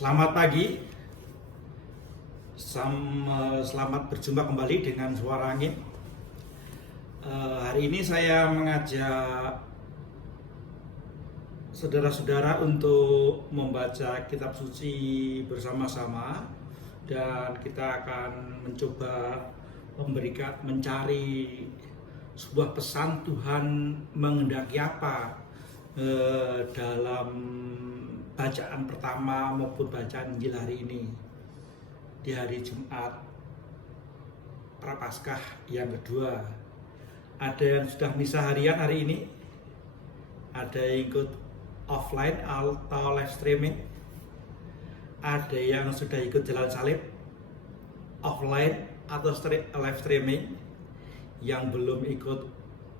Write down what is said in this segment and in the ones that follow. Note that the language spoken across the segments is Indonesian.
Selamat pagi, selamat berjumpa kembali dengan Suara Angin. Hari ini saya mengajak saudara-saudara untuk membaca kitab suci bersama-sama, dan kita akan mencoba mencari sebuah pesan Tuhan menghendaki apa dalam bacaan pertama maupun bacaan Injil hari ini, di hari Jumat Prapaskah yang kedua. Ada yang sudah misa harian hari ini, ada yang ikut offline atau live streaming, ada yang sudah ikut jalan salib offline atau live streaming. Yang belum ikut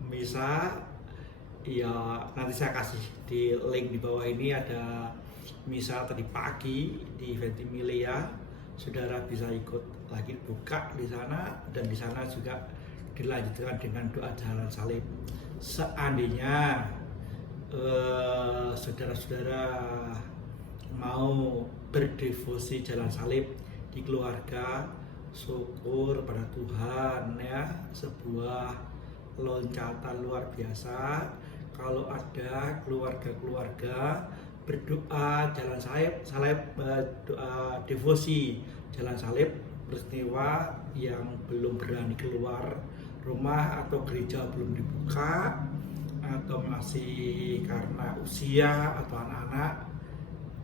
misa, ya nanti saya kasih di link di bawah ini, ada misa tadi pagi di Ventimiglia. Saudara bisa ikut lagi buka di sana, dan di sana juga dilanjutkan dengan doa jalan salib. Seandainya saudara-saudara mau berdevosi jalan salib di keluarga, syukur pada Tuhan ya, sebuah loncatan luar biasa kalau ada keluarga-keluarga berdoa jalan salib, doa devosi jalan salib, peristiwa yang belum berani keluar rumah atau gereja belum dibuka, atau masih karena usia atau anak-anak,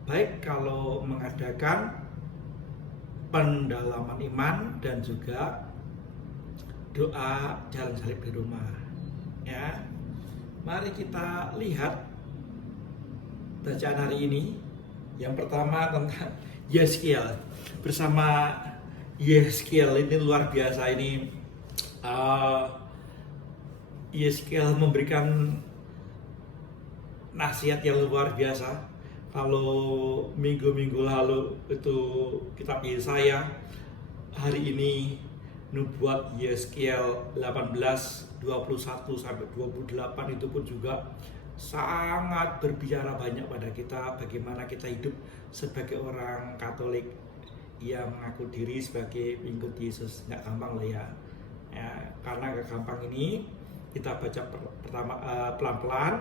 baik kalau mengadakan pendalaman iman dan juga doa jalan salib di rumah ya. Mari kita lihat bacaan hari ini. Yang pertama tentang Yeskiel. Bersama Yeskiel, ini luar biasa ini. Yeskiel memberikan nasihat yang luar biasa. Kalau minggu-minggu lalu itu kitab Yesaya, hari ini nubuat Yeskiel 18:21 sampai 28 itu pun juga sangat berbicara banyak pada kita, bagaimana kita hidup sebagai orang Katolik yang mengaku diri sebagai pengikut Yesus. Nggak gampang lah ya, karena nggak gampang ini kita baca pertama pelan-pelan.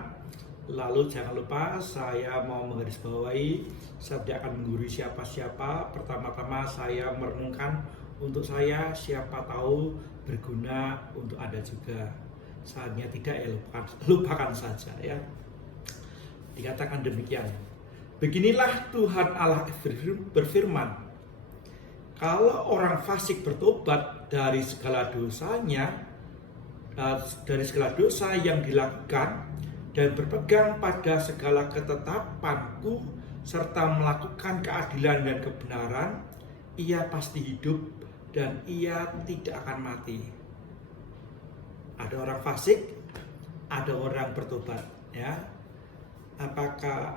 Lalu jangan lupa saya mau menggarisbawahi, saya tidak akan menggurui siapa-siapa. Pertama-tama saya merenungkan untuk saya, siapa tahu berguna untuk Anda juga. Saatnya tidak, ya lupakan saja ya. Dikatakan demikian. Beginilah Tuhan Allah berfirman, kalau orang fasik bertobat dari segala dosanya, dari segala dosa yang dilakukan, dan berpegang pada segala ketetapanku serta melakukan keadilan dan kebenaran, ia pasti hidup dan ia tidak akan mati. Ada orang fasik, ada orang bertobat ya. Apakah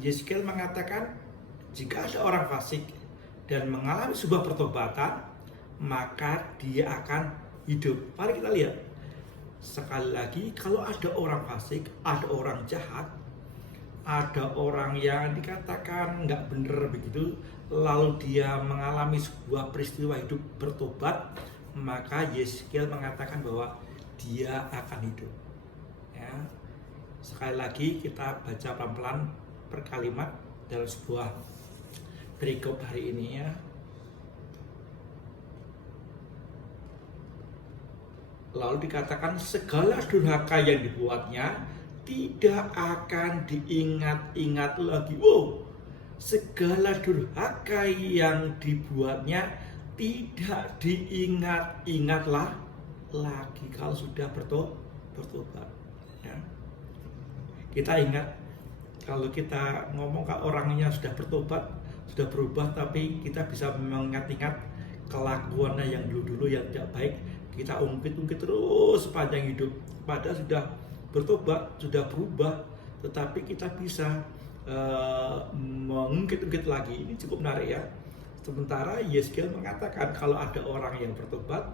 Yeskiel mengatakan jika ada orang fasik dan mengalami sebuah pertobatan, maka dia akan hidup? Mari kita lihat. Sekali lagi, kalau ada orang fasik, ada orang jahat, ada orang yang dikatakan nggak benar begitu, lalu dia mengalami sebuah peristiwa hidup bertobat, maka Yeskiel mengatakan bahwa dia akan hidup ya. Sekali lagi kita baca pelan-pelan per kalimat dalam sebuah perikop hari ini ya. Lalu dikatakan segala durhaka yang dibuatnya tidak akan diingat-ingat lagi. Wow, segala durhaka yang dibuatnya tidak diingat-ingatlah lagi kalau sudah bertobat ya. Kita ingat kalau kita ngomong ke orangnya sudah bertobat, sudah berubah, tapi kita bisa mengingat-ingat kelakuannya yang dulu-dulu yang tidak baik, kita ungkit-ungkit terus sepanjang hidup. Padahal sudah bertobat, sudah berubah, tetapi kita bisa mengungkit-ungkit lagi. Ini cukup menarik ya. Sementara Yeskiel mengatakan kalau ada orang yang bertobat,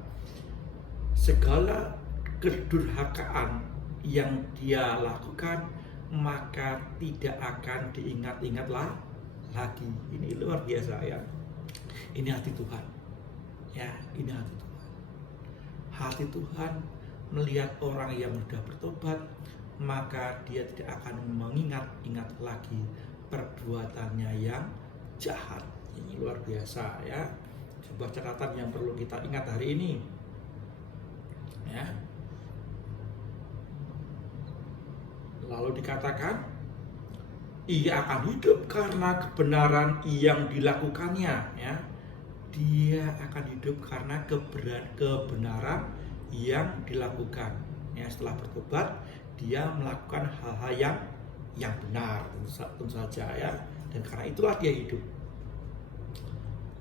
segala kedurhakaan yang dia lakukan maka tidak akan diingat-ingatlah lagi. Ini luar biasa ya. Ini hati Tuhan. Ya, ini hati Tuhan. Hati Tuhan melihat orang yang sudah bertobat, maka dia tidak akan mengingat-ingat lagi perbuatannya yang jahat. Ini luar biasa ya. Sebuah catatan yang perlu kita ingat hari ini. Ya. Lalu dikatakan, ia akan hidup karena kebenaran yang dilakukannya. Ya. Dia akan hidup karena kebenaran yang dilakukan. Ya, setelah bertobat, dia melakukan hal-hal yang benar, tentu saja ya. Dan karena itulah dia hidup.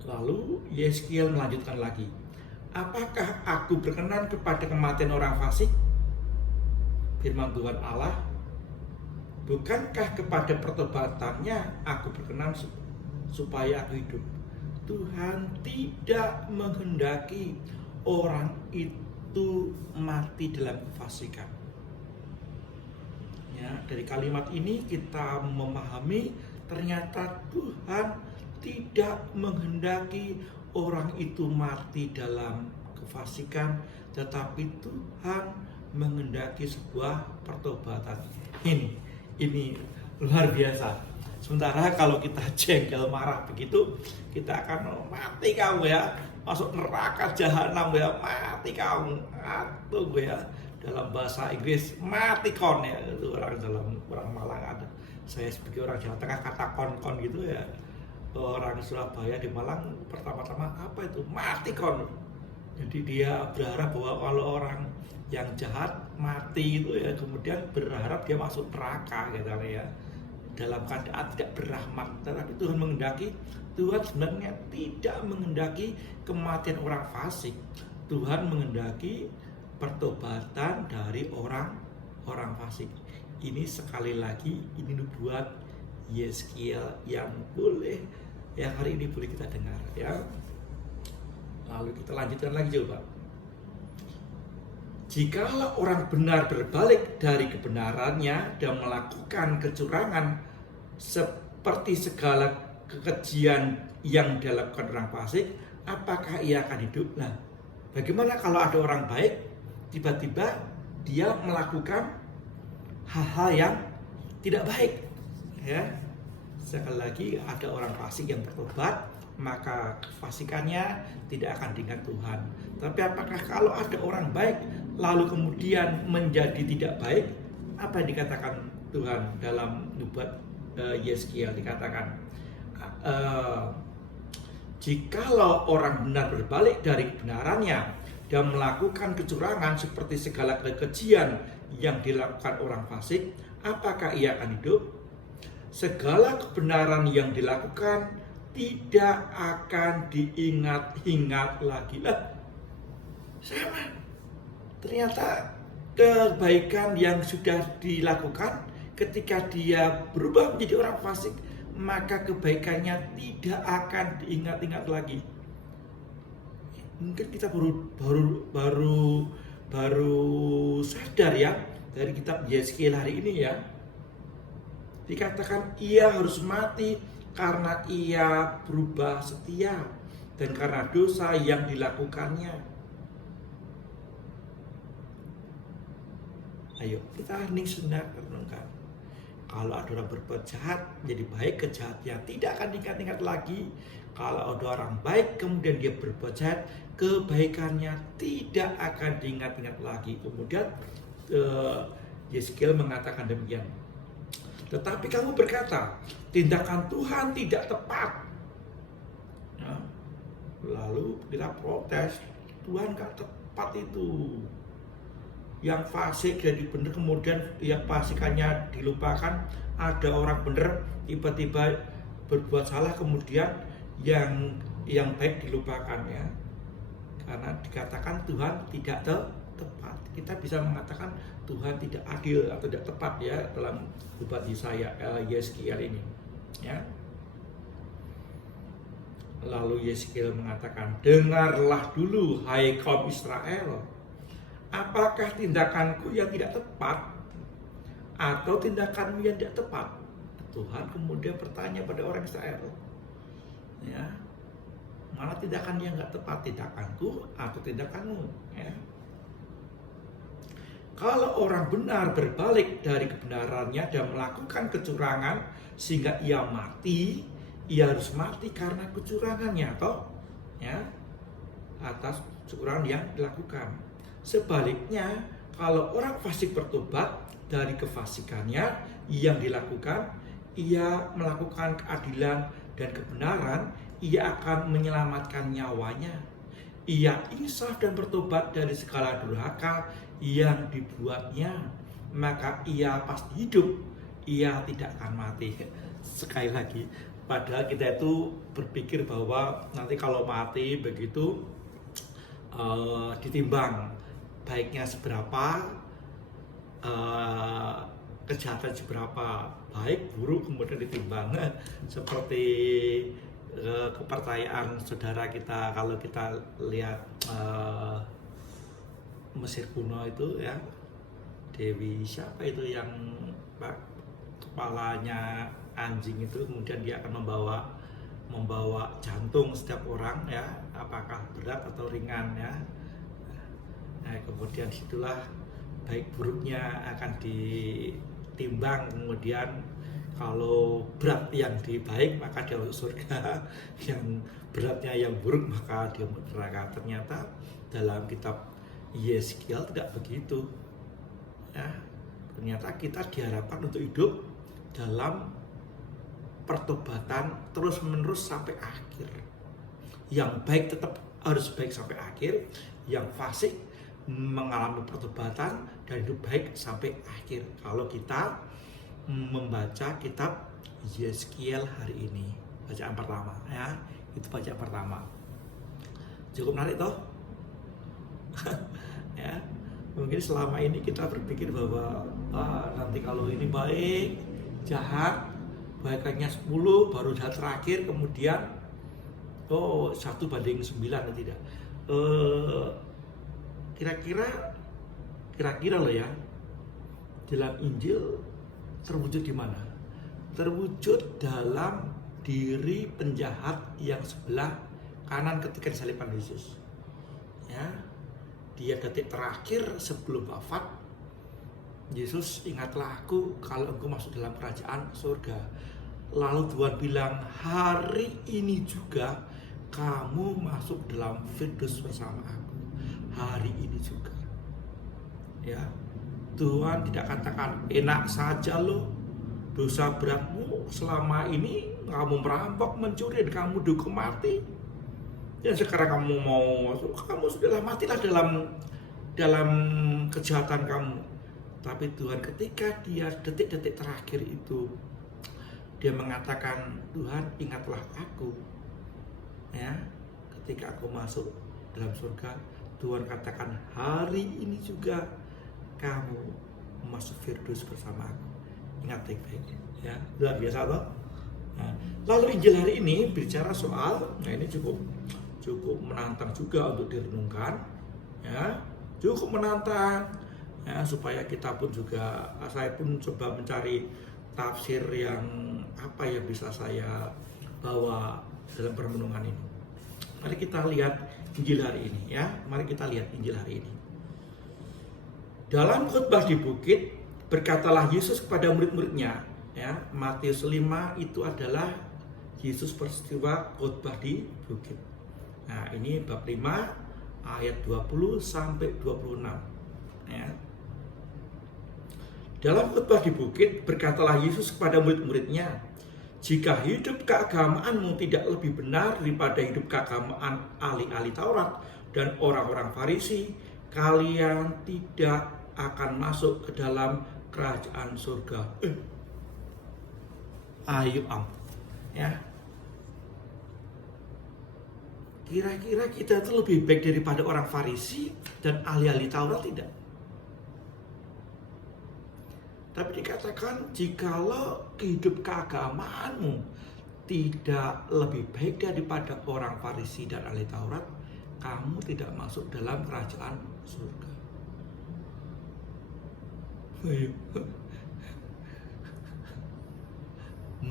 Lalu Yeskiel melanjutkan lagi, apakah aku berkenan kepada kematian orang fasik? Firman Tuhan Allah, bukankah kepada pertobatannya aku berkenan supaya aku hidup? Tuhan tidak menghendaki orang itu mati dalam kefasikan. Ya, dari kalimat ini kita memahami ternyata Tuhan tidak menghendaki orang itu mati dalam kefasikan, tetapi Tuhan menghendaki sebuah pertobatan. Ini luar biasa. Sementara kalau kita jengkel marah begitu, kita akan mati kamu ya, masuk neraka jahanam ya, mati kamu, atau gue ya. Dalam bahasa Inggris mati kon ya, itu orang Malang ada. Saya sebagai orang Jawa Tengah kata kon gitu ya. Orang Surabaya di Malang pertama-tama apa itu mati kon. Jadi dia berharap bahwa kalau orang yang jahat mati itu ya, kemudian berharap dia masuk neraka gitu ya, dalam keadaan tidak berrahmat. Tetapi Tuhan menghendaki, Tuhan sebenarnya tidak menghendaki kematian orang fasik. Tuhan menghendaki pertobatan dari orang fasik. Ini sekali lagi ini nubuat Yeskiel yang hari ini boleh kita dengar ya. Lalu kita lanjutkan lagi coba. Jikalau orang benar berbalik dari kebenarannya dan melakukan kecurangan seperti segala kekejian yang dilakukan orang fasik, apakah ia akan hidup? Nah, bagaimana kalau ada orang baik tiba-tiba dia melakukan hal-hal yang tidak baik? Ya, sekali lagi ada orang fasik yang bertobat, maka kefasikannya tidak akan diingat Tuhan. Tapi apakah kalau ada orang baik lalu kemudian menjadi tidak baik? Apa yang dikatakan Tuhan dalam nubuat Yeskiel? Dikatakan, jikalau orang benar berbalik dari kebenarannya dan melakukan kecurangan seperti segala kekejian yang dilakukan orang fasik, apakah ia akan hidup? Segala kebenaran yang dilakukan tidak akan diingat-ingat lagi. Sama. Ternyata kebaikan yang sudah dilakukan ketika dia berubah menjadi orang fasik, maka kebaikannya tidak akan diingat-ingat lagi. Mungkin kita baru sadar ya dari kitab Yeskiel hari ini ya. Dikatakan ia harus mati karena ia berubah setia dan karena dosa yang dilakukannya. Ayo kita hening sejenak renungkan. Kalau ada orang berbuat jahat menjadi baik, kejahatannya tidak akan diingat-ingat lagi. Kalau ada orang baik kemudian dia berbuat jahat, kebaikannya tidak akan diingat-ingat lagi. Kemudian Yeskiel mengatakan demikian. Tetapi kamu berkata, tindakan Tuhan tidak tepat. Ya. Lalu kita protes, Tuhan gak tepat itu. Yang fasik jadi benar, kemudian yang fasikannya dilupakan. Ada orang benar tiba-tiba berbuat salah, kemudian yang baik dilupakan ya. Karena dikatakan Tuhan tidak tepat. Kita bisa mengatakan Tuhan tidak adil atau tidak tepat ya dalam nubuat Yeskiel ini ya. Lalu Yeskiel mengatakan, dengarlah dulu hai kaum Israel, apakah tindakanku yang tidak tepat atau tindakanmu yang tidak tepat? Tuhan kemudian bertanya pada orang Israel, ya, mana tindakan yang nggak tepat, tindakanku atau tindakanmu? Ya. Kalau orang benar berbalik dari kebenarannya dan melakukan kecurangan sehingga ia mati, ia harus mati karena kecurangannya, toh, ya, atas kecurangan yang dilakukan. Sebaliknya, kalau orang fasik bertobat dari kefasikannya yang dilakukan, ia melakukan keadilan dan kebenaran, ia akan menyelamatkan nyawanya. Ia insaf dan bertobat dari segala durhaka yang dibuatnya, maka ia pasti hidup, ia tidak akan mati. Sekali lagi, padahal kita itu berpikir bahwa nanti kalau mati begitu ditimbang baiknya seberapa, kejahatan seberapa, baik buruk kemudian ditimbang. Seperti kepercayaan saudara kita, kalau kita lihat Mesir kuno itu, ya, Dewi siapa itu yang kepalanya anjing itu, kemudian dia akan membawa jantung setiap orang, ya, apakah berat atau ringan, ya. Nah, kemudian situlah baik buruknya akan ditimbang, kemudian kalau berat yang baik maka dia masuk surga, yang beratnya yang buruk maka dia masuk neraka. Ternyata dalam kitab Yeskiel tidak begitu, ya. Ternyata kita diharapkan untuk hidup dalam pertobatan terus menerus sampai akhir. Yang baik tetap harus baik sampai akhir, yang fasik mengalami pertobatan dan hidup baik sampai akhir. Kalau kita membaca kitab Yeskiel hari ini, bacaan pertama, ya, itu bacaan pertama. Cukup menarik toh? Ya, mungkin selama ini kita berpikir bahwa nanti kalau ini baik, jahat, baikannya 10, baru jahat terakhir, kemudian 1:9 atau tidak. Kira-kira loh, ya, dalam Injil terwujud di mana? Terwujud dalam diri penjahat yang sebelah kanan ketika disalibkan Yesus, ya. Dia detik terakhir sebelum wafat, Yesus, ingatlah aku kalau engkau masuk dalam kerajaan surga. Lalu Tuhan bilang, hari ini juga kamu masuk dalam Firdaus bersama aku. Hari ini juga, ya. Tuhan tidak katakan enak saja loh, dosa beratmu selama ini kamu merampok, mencuri, dan kamu dihukum mati. Dan sekarang kamu mau masuk, kamu sudahlah matilah dalam kejahatan kamu. Tapi Tuhan ketika dia detik-detik terakhir itu, dia mengatakan, Tuhan ingatlah aku, ya. Ketika aku masuk dalam surga, Tuhan katakan hari ini juga kamu masuk Firdaus bersama aku. Ingat baik-baik, ya. Luar biasa toh. Nah, lalu Injil hari ini bicara soal, nah ini cukup menantang juga untuk direnungkan, ya, cukup menantang, ya, supaya kita pun juga, saya pun coba mencari tafsir yang apa yang bisa saya bawa dalam perenungan ini. Mari kita lihat Injil hari ini, ya. Mari kita lihat Injil hari ini. Dalam khotbah di bukit, berkatalah Yesus kepada murid-muridnya, ya. Matius 5 itu adalah Yesus peristiwa khotbah di bukit. Nah, ini bab 5 ayat 20 sampai 26, ya. Dalam khotbah di bukit, berkatalah Yesus kepada murid-muridnya, jika hidup keagamaanmu tidak lebih benar daripada hidup keagamaan ahli-ahli Taurat dan orang-orang Farisi, kalian tidak akan masuk ke dalam kerajaan surga. Ayo ya. Kira-kira kita itu lebih baik daripada orang Farisi dan ahli-ahli Taurat tidak? Tapi dikatakan jikalau hidup keagamaanmu tidak lebih baik daripada orang Farisi dan ahli Taurat, kamu tidak masuk dalam kerajaan surga.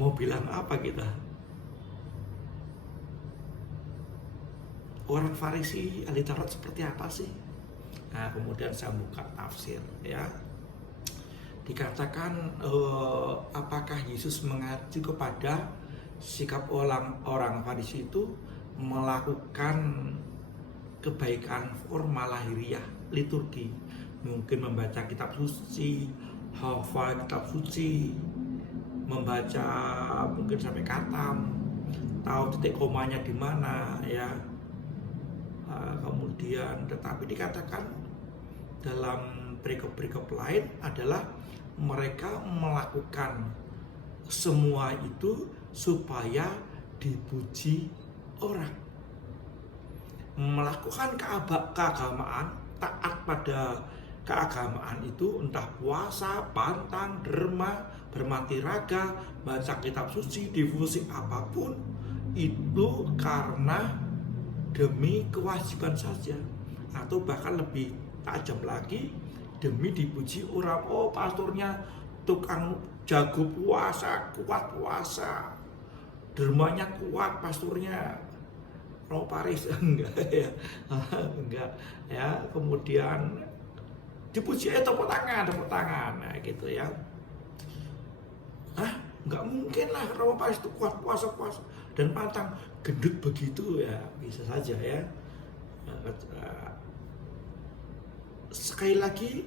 Mau bilang apa kita? Orang Farisi, ahli Taurat seperti apa sih? Nah, kemudian saya buka tafsir ya. Dikatakan apakah Yesus mengacu kepada sikap orang Farisi itu melakukan kebaikan formal lahiriah, liturgi, mungkin membaca kitab suci, hafal kitab suci, membaca mungkin sampai khatam, tahu titik komanya di mana ya. Kemudian tetapi dikatakan dalam perikop-perikop lain adalah mereka melakukan semua itu supaya dipuji orang. Melakukan keagamaan, taat pada keagamaan itu entah puasa, pantang, derma, bermati raga, baca kitab suci, devosi apapun itu karena demi kewajiban saja, atau bahkan lebih tajam lagi demi dipuji orang. Oh, pastornya tukang jago puasa, kuat puasa, dermanya kuat, pastornya Roh Paris enggak ya, enggak ya. Kemudian dipuji tepuk tangan, nah gitu ya. Enggak mungkin lah Roh Paris itu kuat puasa dan pantang, gendut begitu ya, bisa saja ya. Sekali lagi,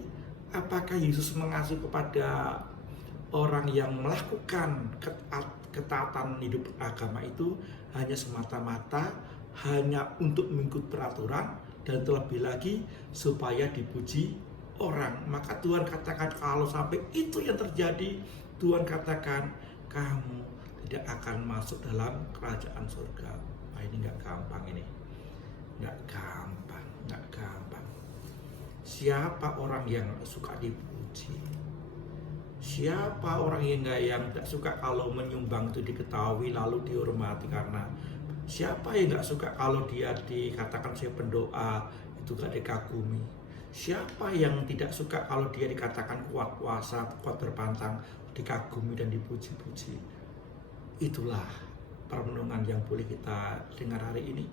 apakah Yesus mengasihi kepada orang yang melakukan ketaatan hidup agama itu hanya semata-mata hanya untuk mengikut peraturan dan terlebih lagi supaya dipuji orang? Maka Tuhan katakan kalau sampai itu yang terjadi, Tuhan katakan kamu tidak akan masuk dalam kerajaan surga. Nah, ini nggak gampang ini, nggak gampang. Siapa orang yang suka dipuji? Siapa orang yang tidak suka kalau menyumbang itu diketahui lalu dihormati? Karena siapa yang nggak suka kalau dia dikatakan saya pendoa itu gak dikagumi? Siapa yang tidak suka kalau dia dikatakan kuat puasa, kuat berpantang, dikagumi dan dipuji-puji? Itulah perenungan yang boleh kita dengar hari ini.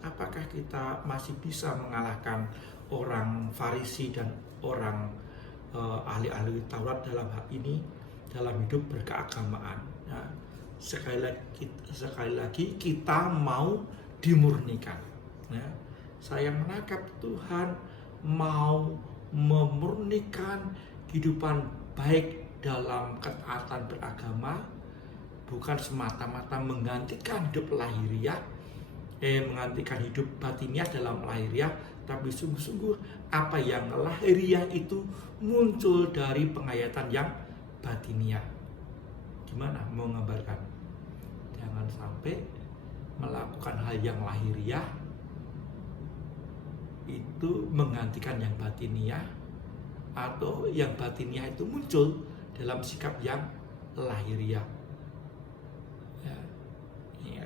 Apakah kita masih bisa mengalahkan orang Farisi dan orang ahli-ahli Taurat dalam hal ini, dalam hidup berkeagamaan? Nah, sekali lagi kita mau dimurnikan. Ya. Saya menangkap Tuhan mau memurnikan kehidupan baik dalam ketaatan beragama, bukan semata-mata menggantikan hidup lahiriah, menggantikan hidup batiniah dalam lahiriah, tapi sungguh-sungguh apa yang lahiriah itu muncul dari penghayatan yang batiniah. Gimana mau menggambarkan? Jangan sampai melakukan hal yang lahiriah itu menggantikan yang batiniah, atau yang batiniah itu muncul dalam sikap yang lahiriah.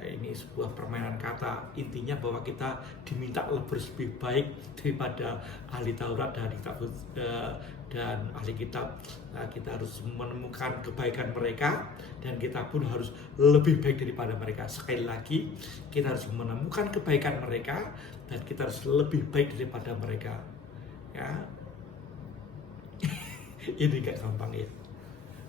Ini sebuah permainan kata. Intinya bahwa kita diminta lebih baik daripada ahli Taurat dan ahli kitab. Kita harus menemukan kebaikan mereka dan kita pun harus lebih baik daripada mereka. Sekali lagi, kita harus menemukan kebaikan mereka dan kita harus lebih baik daripada mereka. Ya, ini gak gampang ya.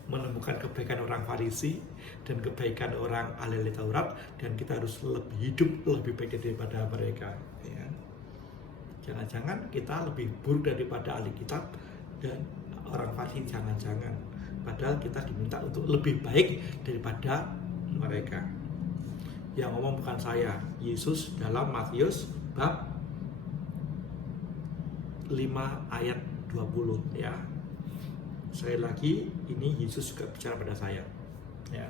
Menemukan kebaikan orang Farisi dan kebaikan orang ahli Taurat, dan kita harus hidup lebih baik daripada mereka. Ya. Jangan-jangan kita lebih buruk daripada ahli kitab dan orang Farisi, jangan-jangan. Padahal kita diminta untuk lebih baik daripada mereka. Yang ngomong bukan saya, Yesus dalam Matius bab 5 ayat 20 ya. Sekali lagi, ini Yesus juga bicara pada saya. Ya.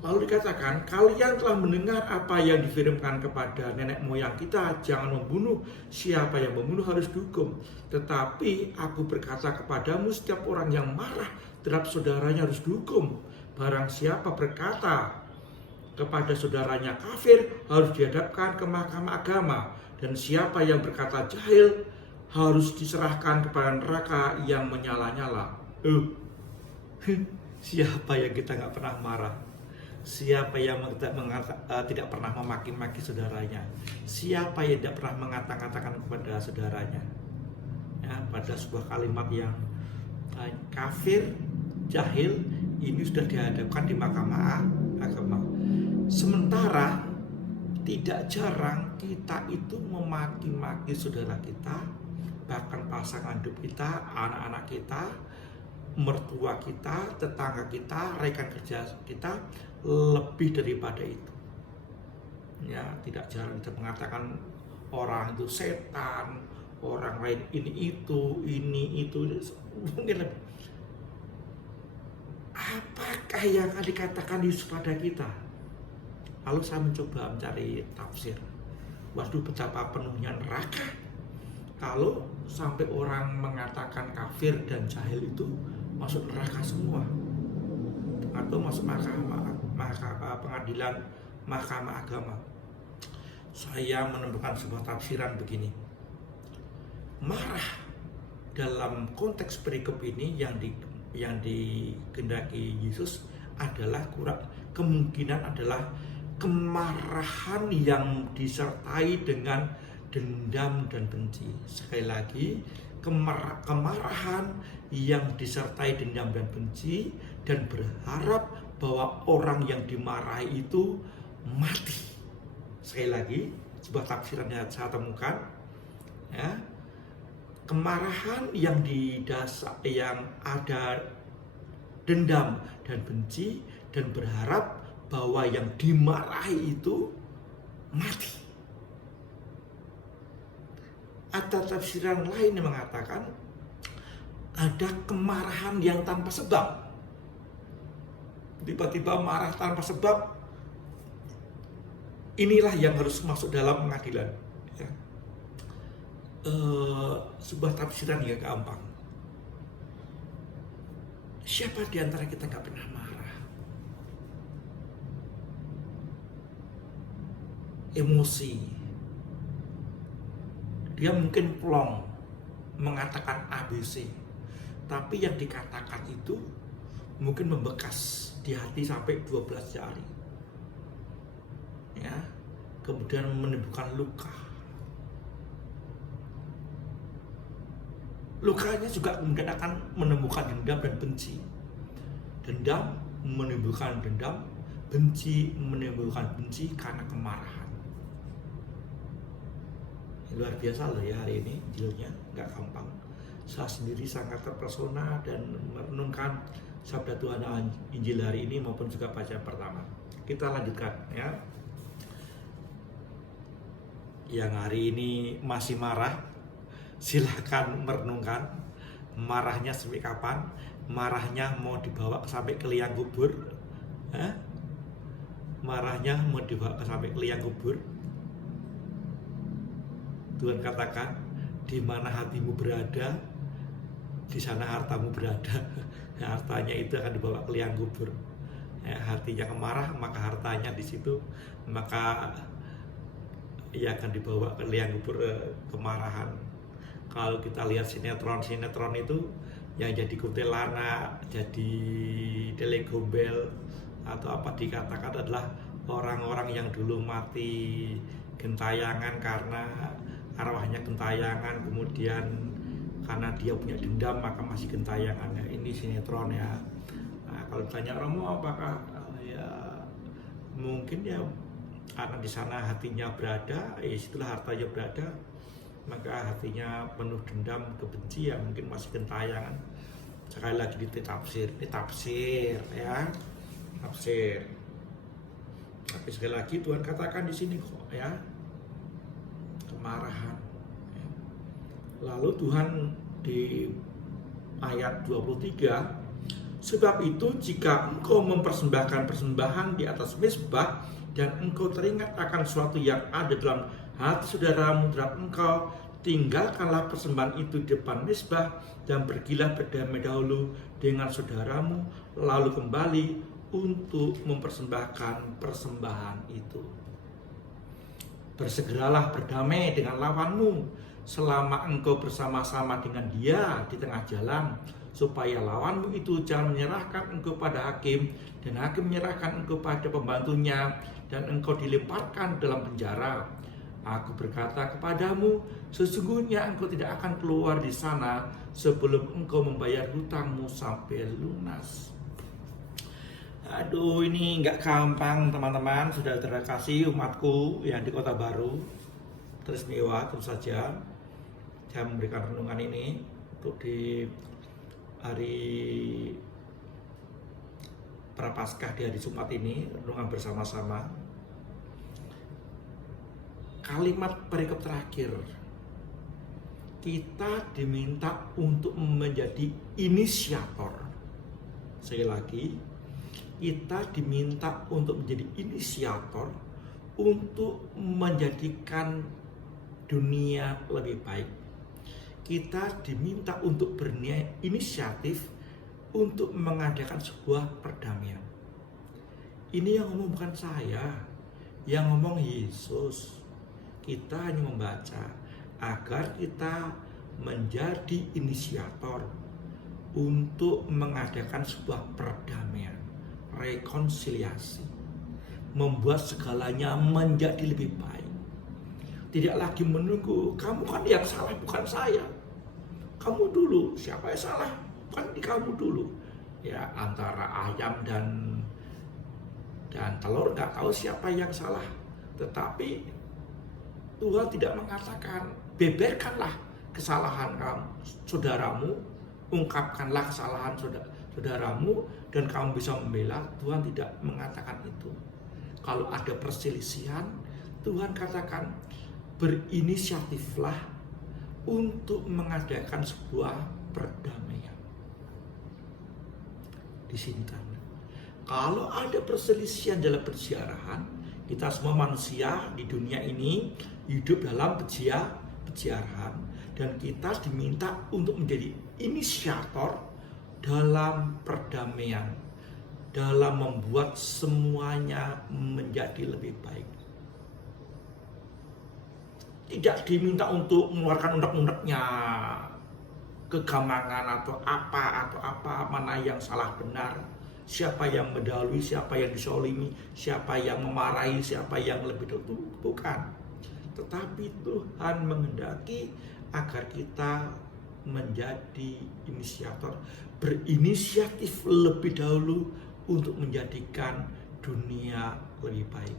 Lalu dikatakan, kalian telah mendengar apa yang difirmankan kepada nenek moyang kita, jangan membunuh. Siapa yang membunuh harus dihukum. Tetapi aku berkata kepadamu, setiap orang yang marah terhadap saudaranya harus dihukum. Barang siapa berkata kepada saudaranya kafir, harus dihadapkan ke mahkamah agama. Dan siapa yang berkata jahil harus diserahkan kepada neraka yang menyala-nyala. Siapa yang kita nggak pernah marah? Siapa yang tidak pernah memaki-maki saudaranya? Siapa yang tidak pernah mengata-ngatakan kepada saudaranya? Ya, pada sebuah kalimat yang kafir, jahil, ini sudah dihadapkan di mahkamah agama. Sementara tidak jarang kita itu memaki-maki saudara kita, bahkan pasangan hidup kita, anak-anak kita, mertua kita, tetangga kita, rekan kerja kita, lebih daripada itu. Ya, tidak jarang kita mengatakan orang itu setan, orang lain ini itu, mungkin lebih. Apakah yang akan dikatakan Yesus pada kita? Lalu saya mencoba mencari tafsir. Waduh, betapa penuhnya neraka kalau sampai orang mengatakan kafir dan jahil itu masuk neraka semua, atau masuk pengadilan mahkamah agama. Saya menemukan sebuah tafsiran begini. Marah dalam konteks perikop ini yang dikehendaki Yesus adalah kemungkinan adalah kemarahan yang disertai dengan dendam dan benci. Sekali lagi, kemarahan yang disertai dendam dan benci, dan berharap bahwa orang yang dimarahi itu mati. Sekali lagi, sebuah tafsiran yang saya temukan, ya, kemarahan yang yang ada dendam dan benci, dan berharap bahwa yang dimarahi itu mati. Ada tafsiran lain yang mengatakan ada kemarahan yang tanpa sebab. Tiba-tiba marah tanpa sebab, inilah yang harus masuk dalam pengadilan. Ya. Sebuah tafsiran yang gampang. Siapa di antara kita nggak pernah marah? Emosi. Dia mungkin plong mengatakan ABC, tapi yang dikatakan itu mungkin membekas di hati sampai 12 jari. Ya, kemudian menimbulkan luka. Lukanya juga kemudian akan menemukan dendam dan benci. Dendam menimbulkan dendam, benci menimbulkan benci karena kemarahan. Luar biasa loh ya hari ini, judulnya nggak gampang. Saya sendiri sangat terpesona dan merenungkan sabda Tuhan Injil hari ini maupun juga bacaan pertama. Kita lanjutkan ya. Yang hari ini masih marah, silakan merenungkan marahnya sampai kapan. Marahnya mau dibawa sampai ke liang kubur, marahnya mau dibawa sampai ke liang kubur. Tuhan katakan, di mana hatimu berada, di sana hartamu berada. Hartanya itu akan dibawa ke liang kubur. Hatinya kemarah, maka hartanya di situ, maka ia akan dibawa ke liang kubur kemarahan. Kalau kita lihat sinetron itu, yang jadi kuntilanak, jadi delegombel, atau apa dikatakan adalah orang-orang yang dulu mati gentayangan karena arwahnya gentayangan, kemudian karena dia punya dendam maka masih gentayangan. Ya, ini sinetron ya. Nah, kalau ditanya orang mau apakah ya mungkin ya karena di sana hatinya berada, situlah hartanya berada, maka hatinya penuh dendam, kebencian, mungkin masih gentayangan. Sekali lagi ini tafsir ya, tafsir. Tapi sekali lagi Tuhan katakan di sini kok ya, kemarahan. Lalu Tuhan di ayat 23, sebab itu jika engkau mempersembahkan persembahan di atas mezbah dan engkau teringat akan sesuatu yang ada dalam hati saudaramu terhadap engkau, tinggalkanlah persembahan itu di depan mezbah dan pergilah berdamai dahulu dengan saudaramu, lalu kembali untuk mempersembahkan persembahan itu. Bersegeralah berdamai dengan lawanmu selama engkau bersama-sama dengan dia di tengah jalan, supaya lawanmu itu jangan menyerahkan engkau pada hakim, dan hakim menyerahkan engkau pada pembantunya, dan engkau dilemparkan dalam penjara. Aku berkata kepadamu, sesungguhnya engkau tidak akan keluar di sana sebelum engkau membayar hutangmu sampai lunas. Aduh, ini nggak gampang teman-teman, sudah terkasih umatku yang di Kota Baru. Teristimewa tentu saja saya memberikan renungan ini untuk di hari Prapaskah, di hari Jumat ini, renungan bersama-sama. Kalimat perikop terakhir, kita diminta untuk menjadi inisiator. Sekali lagi, kita diminta untuk menjadi inisiator untuk menjadikan dunia lebih baik. Kita diminta untuk berinisiatif untuk mengadakan sebuah perdamaian. Ini yang ngomong bukan saya, yang ngomong Yesus. Kita hanya membaca agar kita menjadi inisiator untuk mengadakan sebuah perdamaian, rekonsiliasi, membuat segalanya menjadi lebih baik. Tidak lagi menunggu, kamu kan yang salah bukan saya, kamu dulu, siapa yang salah? Kan di kamu dulu. Ya, antara ayam dan telur nggak tahu siapa yang salah. Tetapi Tuhan tidak mengatakan beberkanlah kesalahan kamu, saudaramu, ungkapkanlah kesalahan saudaramu dan kamu bisa membela. Tuhan tidak mengatakan itu. Kalau ada perselisihan, Tuhan katakan berinisiatiflah untuk mengadakan sebuah perdamaian. Di sini kan, kalau ada perselisihan dalam persiarahan, kita semua manusia di dunia ini hidup dalam peziarahan, dan kita diminta untuk menjadi inisiator dalam perdamaian, dalam membuat semuanya menjadi lebih baik. Tidak diminta untuk mengeluarkan undang-undangnya, kegamangan atau apa, mana yang salah benar, siapa yang mendahului, siapa yang disolimi, siapa yang memarahi, siapa yang lebih dulu, bukan. Tetapi Tuhan menghendaki agar kita menjadi inisiator, berinisiatif lebih dahulu untuk menjadikan dunia lebih baik.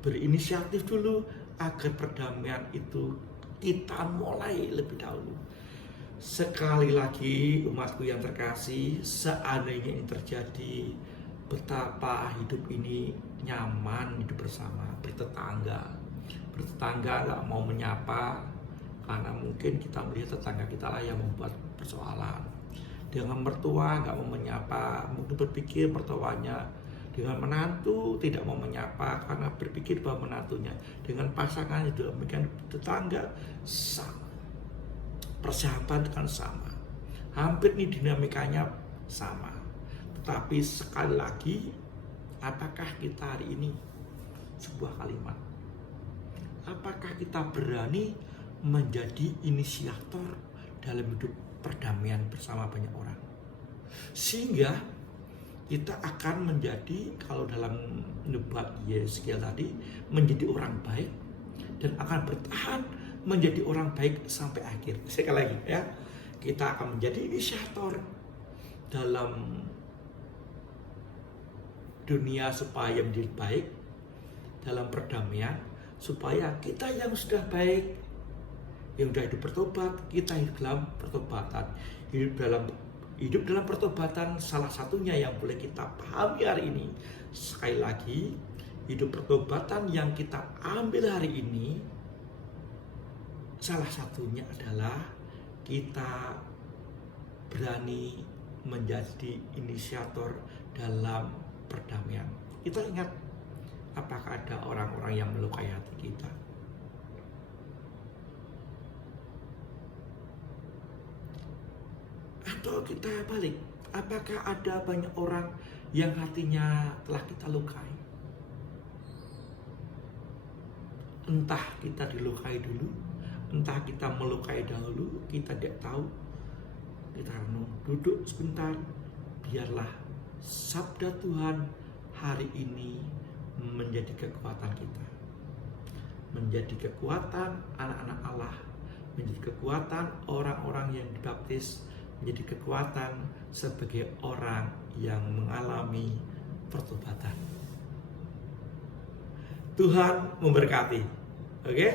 Berinisiatif dulu agar perdamaian itu kita mulai lebih dahulu. Sekali lagi umatku yang terkasih, seandainya ini terjadi, betapa hidup ini nyaman, hidup bersama, bertetangga gak mau menyapa karena mungkin kita melihat tetangga kita lah yang membuat persoalan. Dengan mertua gak mau menyapa, mungkin berpikir mertuanya. Dengan menantu tidak mau menyapa karena berpikir bahwa menantunya. Dengan pasangan itu demikian, tetangga sama, persahabatan kan sama, hampir nih dinamikanya sama. Tetapi sekali lagi, apakah kita hari ini, sebuah kalimat, apakah kita berani menjadi inisiator dalam hidup perdamaian bersama banyak orang, sehingga kita akan menjadi, kalau dalam nubuat Yeskiel tadi, menjadi orang baik dan akan bertahan menjadi orang baik sampai akhir. Sekali lagi ya, kita akan menjadi inisiator dalam dunia supaya menjadi baik, dalam perdamaian, supaya kita yang sudah baik, yang sudah hidup bertobat, kita hidup dalam pertobatan. Hidup dalam pertobatan salah satunya yang boleh kita pahami hari ini. Sekali lagi, hidup pertobatan yang kita ambil hari ini, salah satunya adalah kita berani menjadi inisiator dalam perdamaian. Kita ingat, apakah ada orang-orang yang melukai hati kita? Atau kita balik, apakah ada banyak orang yang hatinya telah kita lukai? Entah kita dilukai dulu, entah kita melukai dahulu, kita tidak tahu. kita renung, duduk sebentar, biarlah sabda Tuhan hari ini menjadi kekuatan kita, menjadi kekuatan anak-anak Allah, menjadi kekuatan orang-orang yang dibaptis, menjadi kekuatan sebagai orang yang mengalami pertobatan. Tuhan memberkati. Oke?